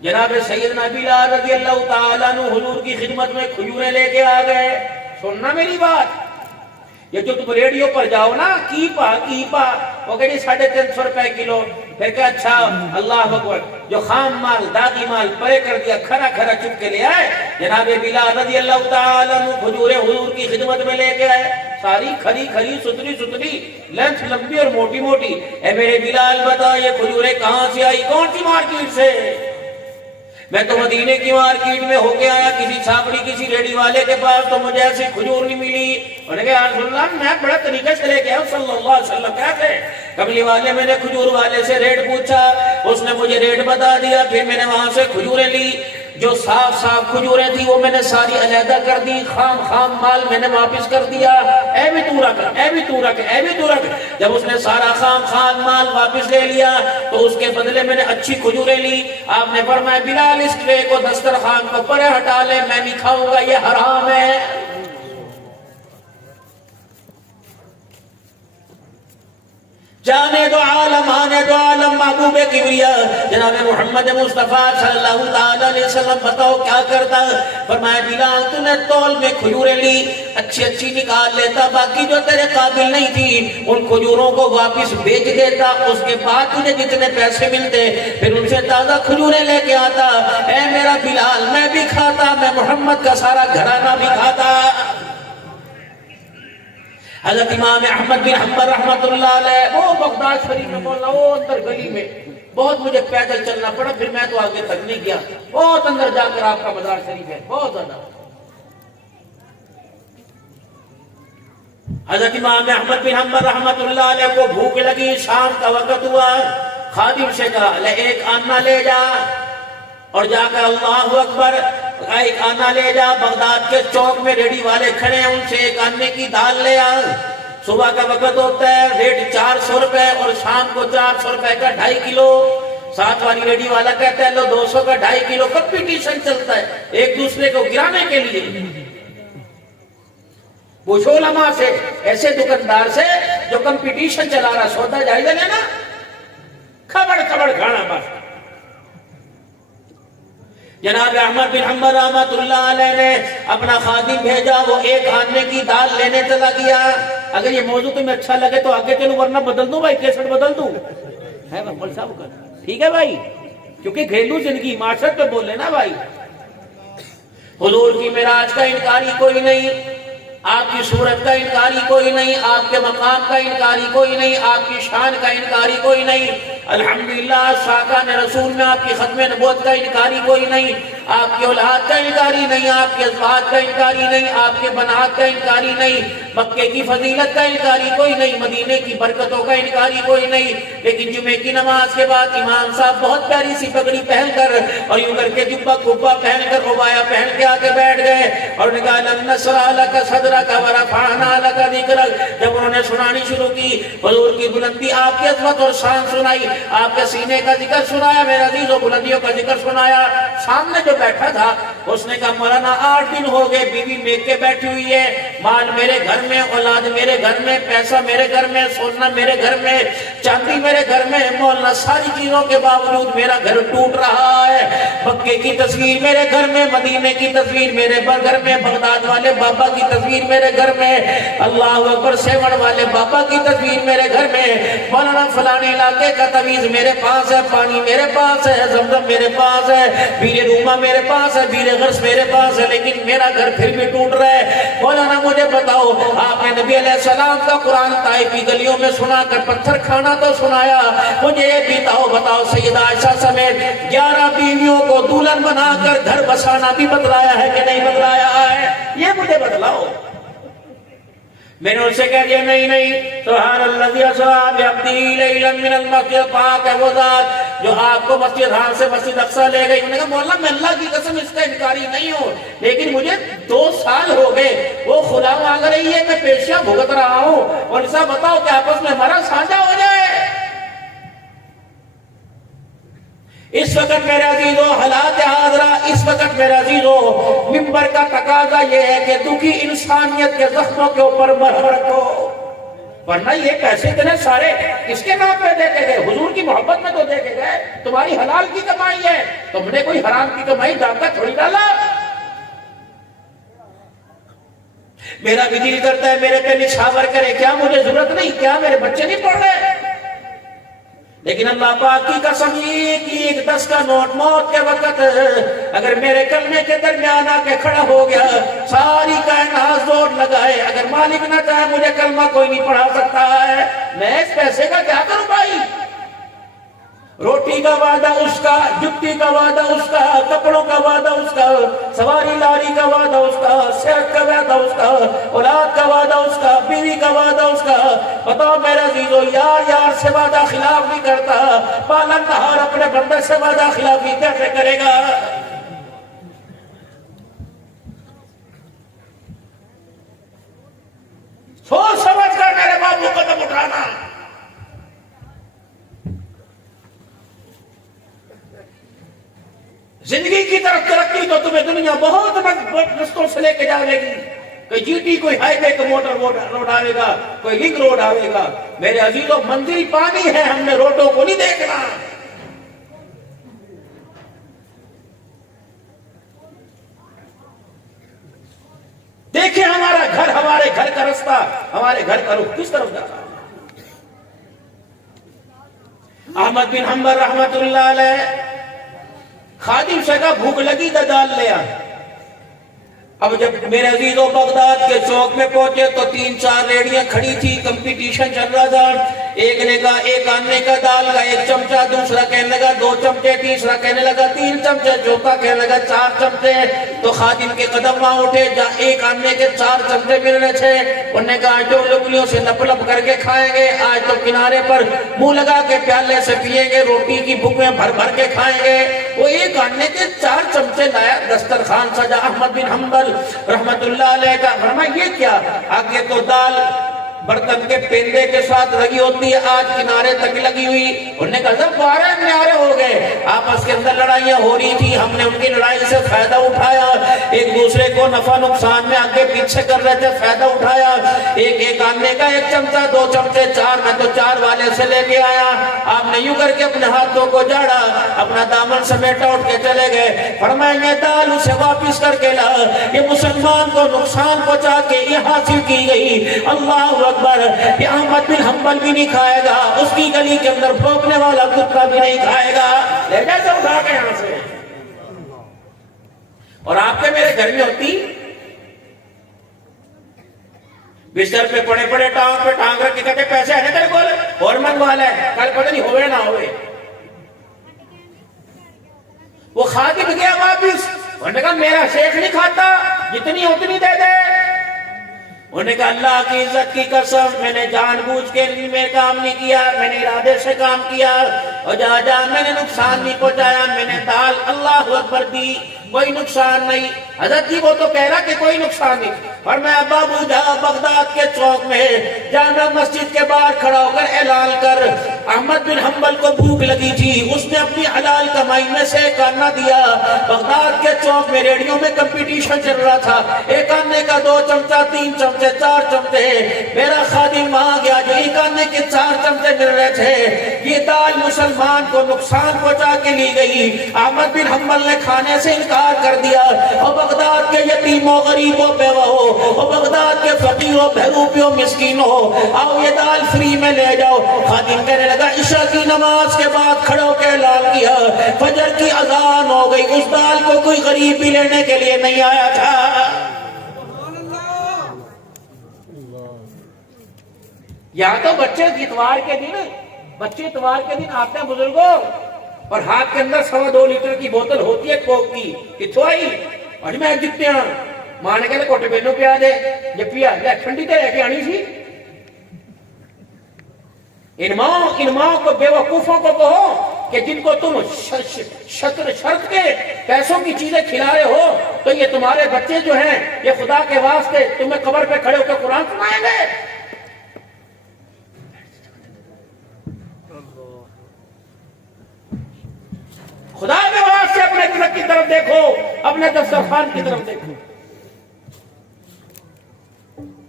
جناب سیدنا بلال رضی اللہ تعالیٰ عنہ حضور کی خدمت میں کھجوریں لے کے آ گئے. سننا میری بات, یہ جو تم ریڈیو پر جاؤ نا کیپا وہ کہتی 350 روپے کلو. پھر کہ اچھا اللہ اکبر, جو خام مال داغی مال پرے کر دیا, کھرا کھرا چپ کے لے آئے. جناب بلال رضی اللہ تعالیٰ عنہ کھجوریں حضور کی خدمت میں لے کے آئے, ساری کھری کھری ستری لینتھ لمبی اور موٹی موٹی. اے میرے بلال بتا یہ کھجوریں کہاں سے آئی, کون سی مارکیٹ سے؟ میں تو مدینے کی مارکیٹ میں ہو کے آیا, کسی چھاپڑی کسی ریڈی والے کے پاس تو مجھے ایسی کھجور نہیں ملی. انہوں نے کہا رسول اللہ میں بڑا طریقے سے لے کے آیا صلی اللہ علیہ وسلم. کیسے؟ کملی والے میں نے کھجور والے سے ریٹ پوچھا, اس نے مجھے ریٹ بتا دیا. پھر میں نے وہاں سے کھجوریں لی, جو صاف کھجوریں تھی وہ میں نے ساری علیحدہ کر دی, خام مال میں نے واپس کر دیا. اے بھی تو رکھ. جب اس نے سارا خام مال واپس لے لیا تو اس کے بدلے میں نے اچھی کھجوریں لی. آپ نے فرمایا بلال اس ٹرے کو دسترخوان کو پرے ہٹا لے, میں نہیں کھاؤں گا, یہ حرام ہے. جانے دو عالم آنے دو عالم محبوب کبریا جناب محمد مصطفیٰ صلی اللہ علیہ وسلم بتاؤ کیا کرتا. فرمایا بلال تو نے تول میں کھجوریں لی, اچھی نکال لیتا, باقی جو تیرے قابل نہیں تھی ان کھجوروں کو واپس بیچ دیتا. اس کے بعد تجھے جتنے پیسے ملتے پھر ان سے تازہ کھجوریں لے کے آتا. اے میرا بلال میں بھی کھاتا, میں محمد کا سارا گھرانہ بھی کھاتا. حضرت امام احمد بن حنبل رحمت اللہ علیہ وہ بغداد شریف میں مولانا وہ اندر گلی میں بہت مجھے پیدل چلنا پڑا, پھر میں تو آگے تک نہیں گیا. بہت اندر جا کر آپ کا مزار شریف ہے, بہت زیادہ. حضرت امام احمد بن حنبل رحمت اللہ علیہ کو بھوک لگی, شام کا وقت ہوا. خادم سے کہا لے ایک آنا لے جا, اور جا کر اللہ اکبر ایک آنا لے جا. بغداد کے چوک میں ریڈی والے کھڑے ہیں, ان سے ایک آنے کی دال لے آ. صبح کا وقت ہوتا ہے, ریٹ 400 روپے اور شام کو 400 روپے کا 2.5 کلو. ساتھ والی ریڈی والا کہتا ہے لو 200 کا 2.5 کلو. کمپٹیشن چلتا ہے ایک دوسرے کو گرانے کے لیے. پوچھو علماء سے, ایسے دکاندار سے جو کمپٹیشن چلا رہا, سودا جائزہ لینا, کھبڑ کھانا بس. جناب احمد بن حنبل رحمت اللہ علیہ نے اپنا خادم بھیجا, وہ ایک آنے کی دال لینے چلا گیا. اگر یہ موضوع تمہیں اچھا لگے تو آگے چلو, ورنہ بدل دوں بھائی, کیسٹ بدل دوں ہے محمد صاحب کا, ٹھیک ہے بھائی, کیونکہ گھریلو زندگی معاشرت پہ بول لینا بھائی. حضور کی معراج کا انکاری کوئی نہیں, آپ کی صورت کا انکاری کوئی نہیں, آپ کے مقام کا انکاری کوئی نہیں, آپ کی شان کا انکاری کوئی نہیں. الحمدللہ شاکان رسول میں آپ کی ختم نبوت کا انکاری کوئی نہیں, آپ کی اولاد کا انکاری نہیں, آپ کے ازواج کا انکاری نہیں, آپ کے بنات کا انکاری نہیں, مکے کی فضیلت کا انکاری کوئی نہیں, مدینے کی برکتوں کا انکاری کوئی نہیں. لیکن جمعے کی نماز کے بعد امام صاحب بہت پیاری سی پگڑی پہن کر اور یوں کر کے جبہ کبا پہن کر ربایا پہن کے آگے بیٹھ گئے اور نے کہا لم نشرح لک صدرک ورفعنا لک ذکرک. جب انہوں نے سنانی شروع کی, حضور کی بلندی, آپ کی عظمت اور شان سنائی, آپ کے سینے کا ذکر سنایا, میرے عزیز و بلندیوں کا ذکر سنایا. سامنے جو بیٹھا تھا اس نے کہا مولانا 8 دن ہو گئے بیوی میک کے بیٹھی ہوئی ہے, مال میرے گھر میں, اولاد میرے گھر میں, پیسہ میرے گھر میں, سونا میرے گھر میں, چاندی میرے گھر میں, مولانا ساری چیزوں کے باوجود میرا گھر ٹوٹ رہا ہے. مکے کی تصویر میرے گھر میں, مدینے کی تصویر میرے گھر میں, بغداد والے بابا کی تصویر میرے گھر میں, اللہ اکبر سیوڑ والے بابا کی تصویر میرے گھر میں, مولانا فلانے علاقے کا تعویذ میرے پاس ہے, پانی میرے پاس ہے, زمزم میرے پاس ہے, بیر روما میرے پاس ہے, بیر غرس میرے پاس ہے, لیکن میرا گھر پھر بھی ٹوٹ رہا ہے. مولانا مجھے بتاؤ, آپ نے نبی علیہ السلام کا قرآن طائف کی گلیوں میں سنا کر پتھر کھانا تو سنایا, مجھے یہ بھی بتاؤ سیدہ عائشہ سمیت 11 بیویوں کو دلہن بنا کر گھر بسانا بھی بتلایا ہے کہ نہیں بتلایا ہے؟ یہ مجھے بتلاؤ. میں نے ان سے کہہ دیا نہیں, سبحان الذی اسری بعبدہ لیلا من المسجد, پاک ہے وہ ذات جو آپ کو مسجد حرام سے مسجد اقصی لے گئی. انہوں نے کہا مولانا میں اللہ کی قسم اس کا انکاری نہیں ہوں, لیکن مجھے 2 سال ہو گئے, وہ خدا مانگ رہی ہے, میں پیشیاں بھگت رہا ہوں, اور اسا بتاؤ کہ آپس میں ہمارا سانجھا ہو جائے. اس وقت میرے عزیزو حالات حاضرہ, اس وقت میرے عزیزو منبر کا تقاضا یہ ہے کہ دکھی انسانیت کے زخموں کے اوپر مرہم رکھو. ورنہ یہ پیسے اتنے سارے کس کے نام پہ دے کے گئے؟ حضور کی محبت میں تو دے کے گئے. تمہاری حلال کی کمائی ہے، تم نے کوئی حرام کی کمائی ڈاکہ تھوڑی ڈالا. میرا بھی دل کرتا ہے میرے پہ نچھاور کرے، کیا مجھے ضرورت نہیں؟ کیا میرے بچے نہیں پڑھ رہے؟ لیکن اللہ پاک کی قسم یہ کہ ایک 10 کا نوٹ موت کے وقت اگر میرے کلمے کے درمیان آ کے کھڑا ہو گیا، ساری کائنات زور لگائے، اگر مالک نہ چاہے مجھے کلمہ کوئی نہیں پڑھا سکتا ہے، میں اس پیسے کا کیا کروں بھائی؟ روٹی کا وعدہ اس کا، جُتی کا وعدہ اس کا، کپڑوں کا وعدہ اس کا، سواری لاری کا وعدہ اس کا، صحت کا وعدہ اس کا، اولاد کا وعدہ اس کا، بیوی کا وعدہ اس کا. بتاؤ میرے عزیزو، یار سے وعدہ خلاف نہیں کرتا، پالن نہار اپنے بندے سے وعدہ خلافی کیسے کرے گا؟ سوچ سمجھ کر میرے بابو قدم اٹھانا. زندگی کی طرف ترقی تو تمہیں دنیا بہت رستوں سے لے کے جاوے گی. کوئی جی ٹی، کوئی ہائی وے، کوئی موٹر روڈ آئے گا، کوئی لنک روڈ آئے گا. میرے عزیزوں، منزل پانی ہے، ہم نے روڈوں کو نہیں دیکھنا. دیکھیں ہمارا گھر، ہمارے گھر کا رستہ، ہمارے گھر کا رخ کس طرف جاتا ہے. احمد بن حنبل رحمت اللہ علیہ خادم سے کہا بھوک لگی تو دال لے آ. اب جب میرے عزیزوں بغداد کے چوک میں پہنچے تو 3-4 ریڑیاں کھڑی تھی، کمپٹیشن چل رہا تھا. ایک نے کہا ایک آنے کا دال کا 1 چمچہ، دوسرا کہنے لگا 2 چمچے، تیسرا کہنے لگا 3 چمچے، چوتھا کہنے لگا 4 چمچے. تو خادم کے قدم وہاں اٹھے جہاں ایک آنے کے 4 چمچے مل رہے تھے. انہوں نے کہا جو لگلیوں سے لپ لپ کر کے کھائیں گے، آج تو کنارے پر منہ لگا کے پیالے سے پیئیں گے، روٹی کی بھوکیں بھر بھر کے کھائیں گے. وہ ایک آنے کے 4 چمچے لایا، دسترخوان سجا. احمد بن حنبل رحمت اللہ علیہ کا فرمایا یہ کیا؟ آگے تو دال برتن کے پیندے کے ساتھ لگی ہوتی ہے، آج کنارے تک لگی ہوئی. انہوں نے کہا جب 12 نیارے ہو گئے، آپس کے اندر لڑائیاں ہو رہی تھی، ہم نے ان کی لڑائی سے فائدہ اٹھایا، ایک دوسرے کو نفع نقصان میں آگے پیچھے کر رہے تھے، فائدہ اٹھایا. ایک آنے کا 1 چمچہ، 2 چمچے، 4، میں تو 4 والے سے لے کے آیا. آپ نے یوں کر کے اپنے ہاتھوں کو جاڑا، اپنا دامن سمیٹا، اٹھ کے چلے گئے. فرمایا یہ دال اسے واپس کر کے لا، یہ مسلمان کو نقصان پہنچا کے یہ حاصل کی گئی. اللہ اکبر. یہ احمد بن حنبل بھی نہیں کھائے گا، اس کی گلی کے اندر بھونکنے والا کتا بھی نہیں کھائے گا. لے جا سے اٹھا کے یہاں سے. اور آپ کے میرے گھر میں ہوتی بستر پہ پڑے پڑے ٹانگ پہ ٹانگ رکھ کے کہتے پیسے ہے تیرے کو اور منگوا لے، کل پتہ نہیں ہوئے نہ ہوئے. وہ خادم گیا واپس، انہوں نے کہا میرا شیخ نہیں کھاتا، جتنی اتنی دے دے. انہوں نے کہا اللہ کی عزت کی قسم، میں نے جان بوجھ کے میں کام نہیں کیا، میں نے ارادے سے کام کیا، اور جا میں نے نقصان نہیں پہنچایا. میں نے دال اللہ اکبر دی، کوئی نقصان نہیں. حضرت جی وہ تو کہہ رہا کہ کوئی نقصان نہیں. اور میں بابو جا بغداد کے چوک میں جامع مسجد کے باہر کھڑا ہو کر اعلان کر، احمد بن حنبل کو بھوک لگی تھی، اس نے اپنی حلال کمائی میں سے ایک آنا دیا. بغداد کے چوک میں ریڈیو میں کمپٹیشن چل رہا تھا، ایک آنے کا 2 چمچہ، 3 چمچے، 4 چمچے. میرا خادم وہاں گیا جو ایک آنے کے 4 چمچے مل رہے تھے. یہ دال مسلمان کو نقصان پہنچا کے لی گئی. احمد بن حنبل نے کھانے سے انکار کر دیا. اور بغداد کے یتیموں، غریبوں، بیوہوں، اور بغداد کے فقیروں، بہروپیوں، مسکینوں، آؤ یہ دال فری میں لے جاؤ. خادم کہنے لگا عشاء کی نماز کے بعد کھڑے ہو کے اعلان کیا، فجر کی اذان ہو گئی، اس دال کو کوئی غریب بھی لینے کے لیے نہیں آیا تھا. یا تو بچے اتوار کے دن آتے ہیں بزرگوں، اور ہاتھ کے اندر 2.25 لیٹر کی بوتل ہوتی ہے کوک کی. کتوں آئی اور میں جتنے ماں نے کہتے کوٹے بینوں پیا دے، جب پیا لے ٹھنڈی تے رہ کے آنی سی. ان ماں کو بے وقوفوں کو کہو کہ جن کو تم شرط کے پیسوں کی چیزیں کھلا رہے ہو، تو یہ تمہارے بچے جو ہیں یہ خدا کے واسطے تمہیں قبر پہ کھڑے ہو کے قرآن سنائیں گے. خدا کے واسطے اپنے دل کی طرف دیکھو، اپنے دسترخوان کی طرف دیکھو.